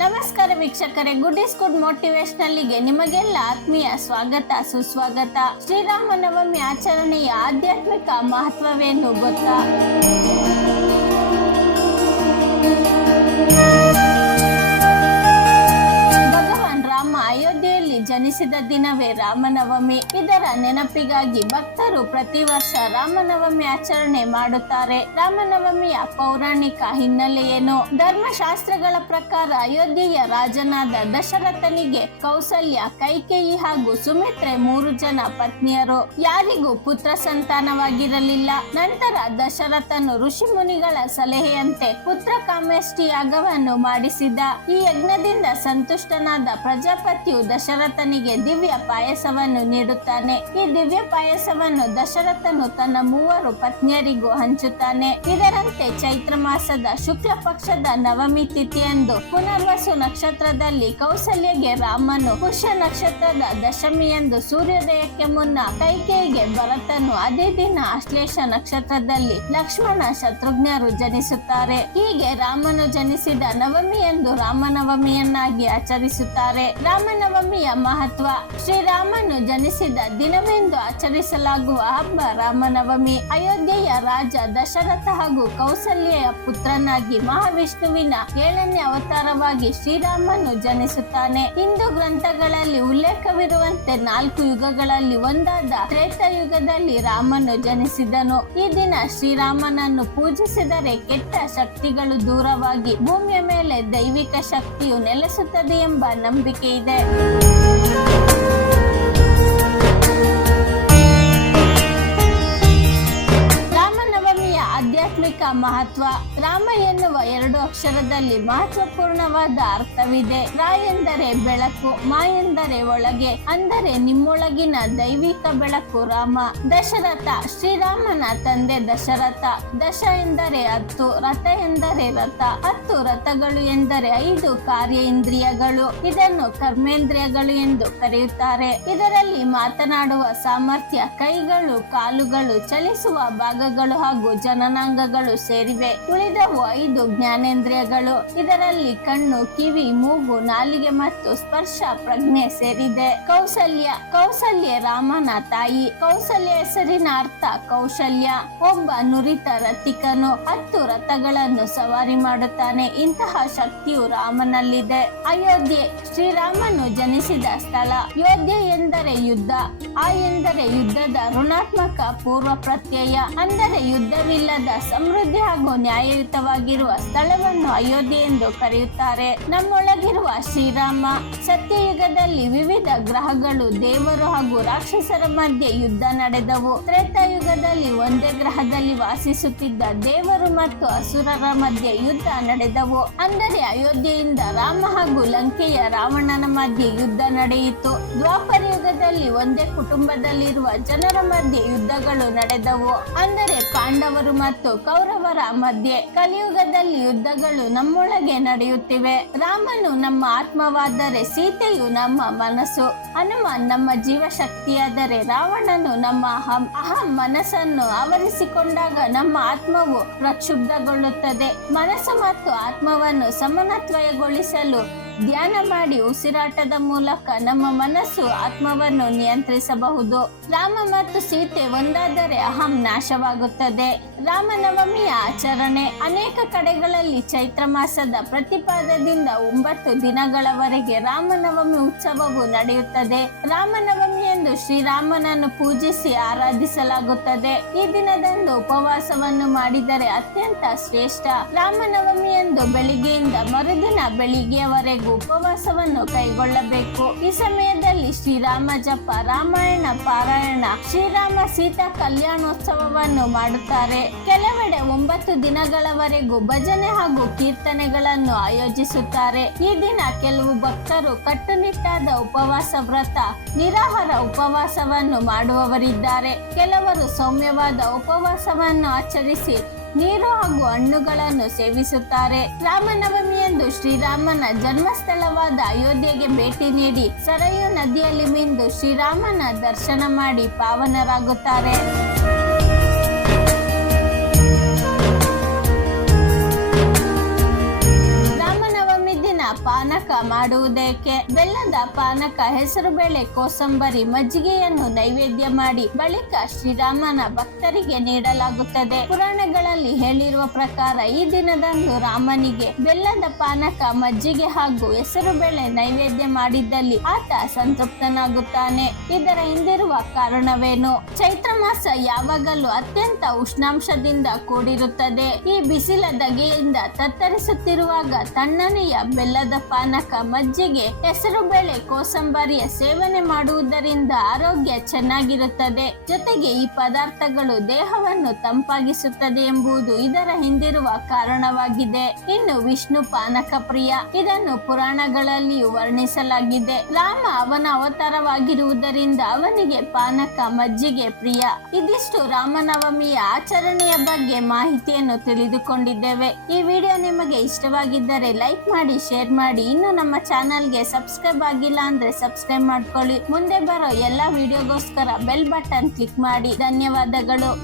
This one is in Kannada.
ನಮಸ್ಕಾರ ವೀಕ್ಷಕರೇ, ಗುಡ್ ಇಸ್ ಗುಡ್ ಮೋಟಿವೇಶನಲ್ಗೆ ನಿಮಗೆಲ್ಲ ಆತ್ಮೀಯ ಸ್ವಾಗತ ಸುಸ್ವಾಗತ. ಶ್ರೀರಾಮನವಮಿ ಆಚರಣೆಯ ಆಧ್ಯಾತ್ಮಿಕ ಮಹತ್ವವೇನು ಗೊತ್ತಾ? ಅಯೋಧ್ಯೆಯಲ್ಲಿ ಜನಿಸಿದ ದಿನವೇ ರಾಮನವಮಿ. ಇದರ ನೆನಪಿಗಾಗಿ ಭಕ್ತರು ಪ್ರತಿ ವರ್ಷ ರಾಮನವಮಿ ಆಚರಣೆ ಮಾಡುತ್ತಾರೆ. ರಾಮನವಮಿಯ ಪೌರಾಣಿಕ ಹಿನ್ನೆಲೆ ಏನು? ಧರ್ಮಶಾಸ್ತ್ರಗಳ ಪ್ರಕಾರ ಅಯೋಧ್ಯೆಯ ರಾಜನಾದ ದಶರಥನಿಗೆ ಕೌಸಲ್ಯ, ಕೈಕೇಯಿ ಹಾಗೂ ಸುಮಿತ್ರೆ 3 ಜನ ಪತ್ನಿಯರು. ಯಾರಿಗೂ ಪುತ್ರ ಸಂತಾನವಾಗಿರಲಿಲ್ಲ. ನಂತರ ದಶರಥನು ಋಷಿ ಮುನಿಗಳ ಸಲಹೆಯಂತೆ ಪುತ್ರ ಕಾಮೇಷ್ಟಿ ಯಾಗವನ್ನು ಮಾಡಿಸಿದ. ಈ ಯಜ್ಞದಿಂದ ಸಂತುಷ್ಟನಾದ ಪ್ರಜಾಪತಿಯು ದಶರಥನಿಗೆ ದಿವ್ಯ ಪಾಯಸವನ್ನು ನೀಡುತ್ತಾನೆ. ಈ ದಿವ್ಯ ಪಾಯಸವನ್ನು ದಶರಥನು ತನ್ನ 3 ಪತ್ನಿಯರಿಗೂ ಹಂಚುತ್ತಾನೆ. ಇದರಂತೆ ಚೈತ್ರ ಮಾಸದ ಶುಕ್ಲ ಪಕ್ಷದ ನವಮಿ ತಿಥಿಯಂದು ಪುನರ್ವಸು ನಕ್ಷತ್ರದಲ್ಲಿ ಕೌಸಲ್ಯಗೆ ರಾಮನು, ಪುಷ್ಯ ನಕ್ಷತ್ರದ ದಶಮಿಯಂದು ಸೂರ್ಯೋದಯಕ್ಕೆ ಮುನ್ನ ಕೈಕೇಯಿಗೆ ಭರತನು, ಅದೇ ದಿನ ಆಶ್ಲೇಷ ನಕ್ಷತ್ರದಲ್ಲಿ ಲಕ್ಷ್ಮಣ, ಶತ್ರುಘ್ನರು ಜನಿಸುತ್ತಾರೆ. ಹೀಗೆ ರಾಮನು ಜನಿಸಿದ ನವಮಿಯಂದು ರಾಮನವಮಿಯನ್ನಾಗಿ ಆಚರಿಸುತ್ತಾರೆ. ರಾಮನವಮಿಯ ಮಹತ್ವ: ಶ್ರೀರಾಮನು ಜನಿಸಿದ ದಿನವೆಂದು ಆಚರಿಸಲಾಗುವ ಹಬ್ಬ ರಾಮನವಮಿ. ಅಯೋಧ್ಯೆಯ ರಾಜ ದಶರಥ ಹಾಗೂ ಕೌಸಲ್ಯೆಯ ಪುತ್ರನಾಗಿ ಮಹಾವಿಷ್ಣುವಿನ 7ನೇ ಅವತಾರವಾಗಿ ಶ್ರೀರಾಮನು ಜನಿಸುತ್ತಾನೆ. ಹಿಂದೂ ಗ್ರಂಥಗಳಲ್ಲಿ ಉಲ್ಲೇಖವಿರುವಂತೆ 4 ಯುಗಗಳಲ್ಲಿ ಒಂದಾದ ತ್ರೇತಾಯುಗದಲ್ಲಿ ರಾಮನು ಜನಿಸಿದನು. ಈ ದಿನ ಶ್ರೀರಾಮನನ್ನು ಪೂಜಿಸಿದರೆ ಕೆಟ್ಟ ಶಕ್ತಿಗಳು ದೂರವಾಗಿ ಭೂಮಿಯ ಮೇಲೆ ದೈವಿಕ ಶಕ್ತಿಯು ನೆಲೆಸುತ್ತದೆ ಎಂಬ ನಂಬಿಕೆ ಇದೆ. ರಾಮನವಮಿಯ ಆಧ್ಯಾತ್ಮಿಕ ಮಹತ್ವ: ರಾಮ ಎನ್ನುವ 2 ಅಕ್ಷರದಲ್ಲಿ ಮಹತ್ವಪೂರ್ಣವಾದ ಅರ್ಥವಿದೆ. ರಾ ಎಂದರೆ ಬೆಳಕು, ಮಾ ಎಂದರೆ ಒಳಗೆ, ಅಂದರೆ ನಿಮ್ಮೊಳಗಿನ ದೈವಿಕ ಬೆಳಕು ರಾಮ. ದಶರಥ: ಶ್ರೀರಾಮನ ತಂದೆ ದಶರಥ. ದಶ ಎಂದರೆ 10, ರಥ ಎಂದರೆ ರಥ. 10 ರಥಗಳು ಎಂದರೆ 5 ಕಾರ್ಯ ಇಂದ್ರಿಯಗಳು. ಇದನ್ನು ಕರ್ಮೇಂದ್ರಿಯಗಳು ಎಂದು ಕರೆಯುತ್ತಾರೆ. ಇದರಲ್ಲಿ ಮಾತನಾಡುವ ಸಾಮರ್ಥ್ಯ, ಕೈಗಳು, ಕಾಲುಗಳು, ಚಲಿಸುವ ಭಾಗಗಳು ಹಾಗೂ ಜನನಾಂಗಗಳು ಸೇರಿವೆ. ಉಳಿದವು 5 ಜ್ಞಾನೇಂದ್ರಿಯಗಳು. ಇದರಲ್ಲಿ ಕಣ್ಣು, ಕಿವಿ, ಮೂಗು, ನಾಲಿಗೆ ಮತ್ತು ಸ್ಪರ್ಶ ಪ್ರಜ್ಞೆ ಸೇರಿದೆ. ಕೌಸಲ್ಯ: ಕೌಸಲ್ಯ ರಾಮನ ತಾಯಿ. ಕೌಸಲ್ಯ ಹೆಸರಿನ ಅರ್ಥ ಕೌಶಲ್ಯ. ಒಬ್ಬ ನುರಿತ ರಥಿಕನು 10 ರಥಗಳನ್ನು ಸವಾರಿ ಮಾಡುತ್ತಾನೆ. ಇಂತಹ ಶಕ್ತಿಯು ರಾಮನಲ್ಲಿದೆ. ಅಯೋಧ್ಯೆ: ಶ್ರೀರಾಮನು ಜನಿಸಿದ ಸ್ಥಳ. ಯೋಧ್ಯೆ ಎಂದರೆ ಯುದ್ಧ. ಆ ಎಂದರೆ ಯುದ್ಧದ ಋಣಾತ್ಮಕ ಪೂರ್ವ ಪ್ರತ್ಯಯ, ಅಂದರೆ ಯುದ್ಧವಿಲ್ಲದ ಸಮೃದ್ಧಿ ಹಾಗೂ ನ್ಯಾಯಯುತವಾಗಿರುವ ಸ್ಥಳವನ್ನು ಅಯೋಧ್ಯೆ ಎಂದು ಕರೆಯುತ್ತಾರೆ. ನಮ್ಮೊಳಗಿರುವ ಶ್ರೀರಾಮ. ಸತ್ಯಯುಗದಲ್ಲಿ ವಿವಿಧ ಗ್ರಹಗಳು, ದೇವರು ಹಾಗೂ ರಾಕ್ಷಸರ ಮಧ್ಯೆ ಯುದ್ಧ ನಡೆದವು. ತ್ರೇತಾಯುಗದಲ್ಲಿ ಒಂದೇ ಗ್ರಹದಲ್ಲಿ ವಾಸಿಸುತ್ತಿದ್ದ ದೇವರು ಮತ್ತು ಅಸುರರ ಮಧ್ಯೆ ಯುದ್ಧ ನಡೆದವು. ಅಂದರೆ ಅಯೋಧ್ಯೆಯಿಂದ ರಾಮ ಹಾಗೂ ಲಂಕೆಯ ರಾವಣನ ಮಧ್ಯೆ ಯುದ್ಧ ನಡೆಯಿತು. ದ್ವಾಪರ ಯುಗದಲ್ಲಿ ಒಂದೇ ಕುಟುಂಬದಲ್ಲಿರುವ ಜನರ ಮಧ್ಯೆ ಯುದ್ಧಗಳು ನಡೆದವು, ಅಂದರೆ ಪಾಂಡವರು ಮತ್ತು ಕೌರವರ ಮಧ್ಯೆ. ಕಲಿಯುಗದಲ್ಲಿ ಯುದ್ಧಗಳು ನಮ್ಮೊಳಗೆ ನಡೆಯುತ್ತಿವೆ. ರಾಮನು ನಮ್ಮ ಆತ್ಮವಾದರೆ ಸೀತೆಯು ನಮ್ಮ ಮನಸ್ಸು. ಹನುಮಾನ್ ನಮ್ಮ ಜೀವಶಕ್ತಿಯಾದರೆ ರಾವಣನು ನಮ್ಮ ಅಹಂ ಮನಸ್ಸನ್ನು ಆವರಿಸಿಕೊಂಡಾಗ ನಮ್ಮ ಆತ್ಮವು ಪ್ರಕ್ಷುಬ್ಧಗೊಳ್ಳುತ್ತದೆ. ಮನಸ್ಸು ಮತ್ತು ಆತ್ಮವನ್ನು ಸಮನ್ವಯಗೊಳಿಸಲು ಧ್ಯಾನ ಮಾಡಿ ಉಸಿರಾಟದ ಮೂಲಕ ನಮ್ಮ ಮನಸ್ಸು ಆತ್ಮವನ್ನು ನಿಯಂತ್ರಿಸಬಹುದು. ರಾಮ ಮತ್ತು ಸೀತೆ ಒಂದಾದರೆ ಅಹಂ ನಾಶವಾಗುತ್ತದೆ. ರಾಮನವಮಿಯ ಆಚರಣೆ: ಅನೇಕ ಕಡೆಗಳಲ್ಲಿ ಚೈತ್ರ ಮಾಸದ ಪ್ರತಿಪಾದದಿಂದ 9 ದಿನಗಳವರೆಗೆ ರಾಮನವಮಿ ಉತ್ಸವವು ನಡೆಯುತ್ತದೆ. ರಾಮನವಮಿಯಂದು ಶ್ರೀರಾಮನನ್ನು ಪೂಜಿಸಿ ಆರಾಧಿಸಲಾಗುತ್ತದೆ. ಈ ದಿನದಂದು ಉಪವಾಸವನ್ನು ಮಾಡಿದರೆ ಅತ್ಯಂತ ಶ್ರೇಷ್ಠ. ರಾಮನವಮಿಯಂದು ಬೆಳಿಗ್ಗೆಯಿಂದ ಮರುದಿನ ಬೆಳಿಗ್ಗೆಯವರೆಗೂ ಉಪವಾಸವನ್ನು ಕೈಗೊಳ್ಳಬೇಕು. ಈ ಸಮಯದಲ್ಲಿ ಶ್ರೀರಾಮ ಜಪ, ರಾಮಾಯಣ ಪಾರಾಯಣ, ಶ್ರೀರಾಮ ಸೀತಾ ಕಲ್ಯಾಣೋತ್ಸವವನ್ನು ಮಾಡುತ್ತಾರೆ. ಕೆಲವೆಡೆ 9 ದಿನಗಳವರೆಗೂ ಭಜನೆ ಹಾಗೂ ಕೀರ್ತನೆಗಳನ್ನು ಆಯೋಜಿಸುತ್ತಾರೆ. ಈ ದಿನ ಕೆಲವು ಭಕ್ತರು ಕಟ್ಟುನಿಟ್ಟಾದ ಉಪವಾಸ ವ್ರತ, ನಿರಾಹಾರ ಉಪವಾಸವನ್ನು ಮಾಡುವವರಿದ್ದಾರೆ. ಕೆಲವರು ಸೌಮ್ಯವಾದ ಉಪವಾಸವನ್ನು ಆಚರಿಸಿ ನೀರು ಹಾಗೂ ಹಣ್ಣುಗಳನ್ನು ಸೇವಿಸುತ್ತಾರೆ. ರಾಮನವಮಿಯಂದು ಶ್ರೀರಾಮನ ಜನ್ಮಸ್ಥಳವಾದ ಅಯೋಧ್ಯೆಗೆ ಭೇಟಿ ನೀಡಿ ಸರಯೂ ನದಿಯಲ್ಲಿ ಮಿಂದು ಶ್ರೀರಾಮನ ದರ್ಶನ ಮಾಡಿ ಪಾವನರಾಗುತ್ತಾರೆ. ಪಾನ ಪಾನಕ ಮಾಡುವುದೇಕೆ? ಬೆಲ್ಲದ ಪಾನಕ, ಹೆಸರು ಬೇಳೆ, ಕೋಸಂಬರಿ, ಮಜ್ಜಿಗೆಯನ್ನು ನೈವೇದ್ಯ ಮಾಡಿ ಬಳಿಕ ಶ್ರೀರಾಮನ ಭಕ್ತರಿಗೆ ನೀಡಲಾಗುತ್ತದೆ. ಪುರಾಣಗಳಲ್ಲಿ ಹೇಳಿರುವ ಪ್ರಕಾರ ಈ ದಿನದಂದು ರಾಮನಿಗೆ ಬೆಲ್ಲದ ಪಾನಕ, ಮಜ್ಜಿಗೆ ಹಾಗೂ ಹೆಸರು ಬೇಳೆ ನೈವೇದ್ಯ ಮಾಡಿದ್ದಲ್ಲಿ ಆತ ಸಂತೃಪ್ತನಾಗುತ್ತಾನೆ. ಇದರ ಹಿಂದಿರುವ ಕಾರಣವೇನು? ಚೈತ್ರ ಮಾಸ ಯಾವಾಗಲೂ ಅತ್ಯಂತ ಉಷ್ಣಾಂಶದಿಂದ ಕೂಡಿರುತ್ತದೆ. ಈ ಬಿಸಿಲ ಧಗೆಯಿಂದ ತತ್ತರಿಸುತ್ತಿರುವಾಗ ತಣ್ಣನೆಯ ಬೆಲ್ಲದ ಪಾನಕ, ಮಜ್ಜಿಗೆ, ಹೆಸರು ಬೇಳೆ, ಕೋಸಂಬರಿಯ ಸೇವನೆ ಮಾಡುವುದರಿಂದ ಆರೋಗ್ಯ ಚೆನ್ನಾಗಿರುತ್ತದೆ. ಜೊತೆಗೆ ಈ ಪದಾರ್ಥಗಳು ದೇಹವನ್ನು ತಂಪಾಗಿಸುತ್ತದೆ ಎಂಬುದು ಇದರ ಹಿಂದಿರುವ ಕಾರಣವಾಗಿದೆ. ಇನ್ನು ವಿಷ್ಣು ಪಾನಕ ಪ್ರಿಯ. ಇದನ್ನು ಪುರಾಣಗಳಲ್ಲಿಯೂ ವರ್ಣಿಸಲಾಗಿದೆ. ರಾಮ ಅವನ ಅವತಾರವಾಗಿರುವುದರಿಂದ ಅವನಿಗೆ ಪಾನಕ, ಮಜ್ಜಿಗೆ ಪ್ರಿಯ. ಇದಿಷ್ಟು ರಾಮನವಮಿಯ ಆಚರಣೆಯ ಬಗ್ಗೆ ಮಾಹಿತಿಯನ್ನು ತಿಳಿದುಕೊಂಡಿದ್ದೇವೆ. ಈ ವಿಡಿಯೋ ನಿಮಗೆ ಇಷ್ಟವಾಗಿದ್ದರೆ ಲೈಕ್ ಮಾಡಿ, ಶೇರ್ ಮಾಡಿ. ಇನ್ನು ನಮ್ಮ ಚಾನಲ್ಗೆ ಸಬ್ಸ್ಕ್ರೈಬ್ ಆಗಿಲ್ಲ ಅಂದ್ರೆ ಸಬ್ಸ್ಕ್ರೈಬ್ ಮಾಡ್ಕೊಳ್ಳಿ. ಮುಂದೆ ಬರೋ ಎಲ್ಲ ವಿಡಿಯೋಗೋಸ್ಕರ ಬೆಲ್ ಬಟನ್ ಕ್ಲಿಕ್ ಮಾಡಿ. ಧನ್ಯವಾದಗಳು.